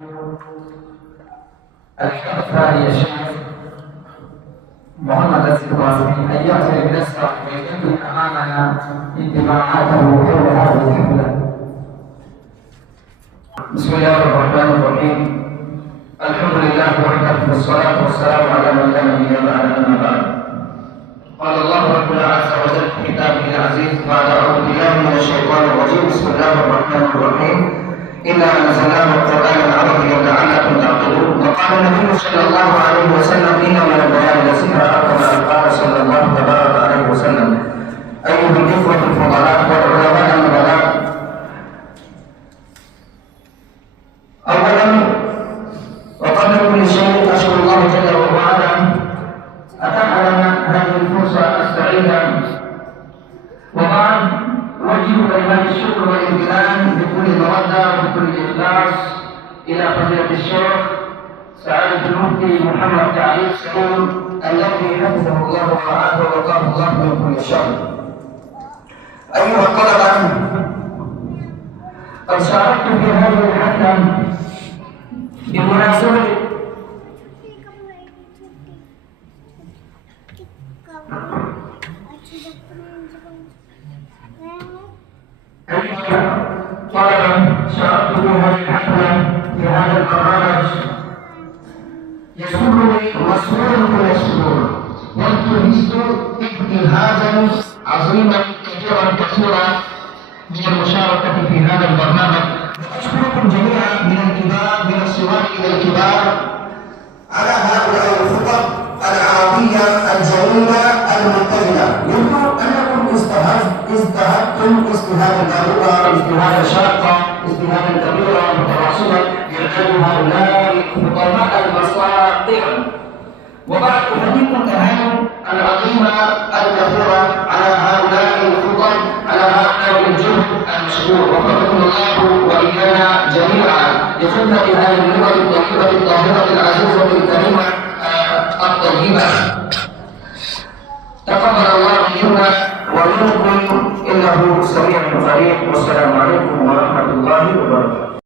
الحلقة الثانية الشيخ محمد الزبراني أن يأتي بنسخة ويكفي أمامنا انطباعاته حول هذه الحفلة. بسم الله الرحمن الرحيم. الحمد لله وحده والصلاة والسلام على من لا نبي بعد أما بعد. قال الله ربنا عز وجل في كتابه العزيز بعد أعوذ بالله من الشيطان الرجيم. بسم الله الرحمن الرحيم. إنا أنزلناه قرآنا عربيا لعلكم تعقلون. وقال النبي صلى الله عليه وسلم إن من البيان لسحرا كما قال صلى الله تبارك عليه وسلم. أيها الإخوة الفضلاء والعلماء النبلاء، أولا وقبل كل شيء أشكر الله جل وعلا أتاح لنا هذه الفرصة السعيدة، وبعد أوجه كلمات الشكر والامتنان بكل مودة وبكل إخلاص إلى فضيلة الشيخ سعادة المفتي محمد تعليق سليم الذي حفظه الله ورعاه ووقاه الله من كل شر. أيها الطلبة، قد شاركت في هذه الحفلة بمناسبة طلبا شاركت في هذه الحفلة في هذا البرنامج يسرني مسرور كل السرور، وانتهزت ابتهاجا عظيما كثيرا من المشاركة في هذا البرنامج. أشكركم جميعا من الكبار من الصغار إلى الكبار على هؤلاء الخطب العربية الجميلة المتزنة. يبدو أنكم اجتهدتم اجتهادا دقيقا، اجتهادا شاقا، اجتهادا كبيرا متواصلا لإعداد هؤلاء الخطباء المساطع. وبعد أهديكم تهاني العظيمة الكثيرة على هؤلاء الخطب، على هؤلاء الجهد المشكور. وفقكم الله وإيانا جميعا لخدمة هذه اللغة الطيبة الطاهرة العزيزة الكريمة الطيبة. تقبل الله منا ومنكم إنه سميع قريب. والسلام عليكم ورحمة الله وبركاته.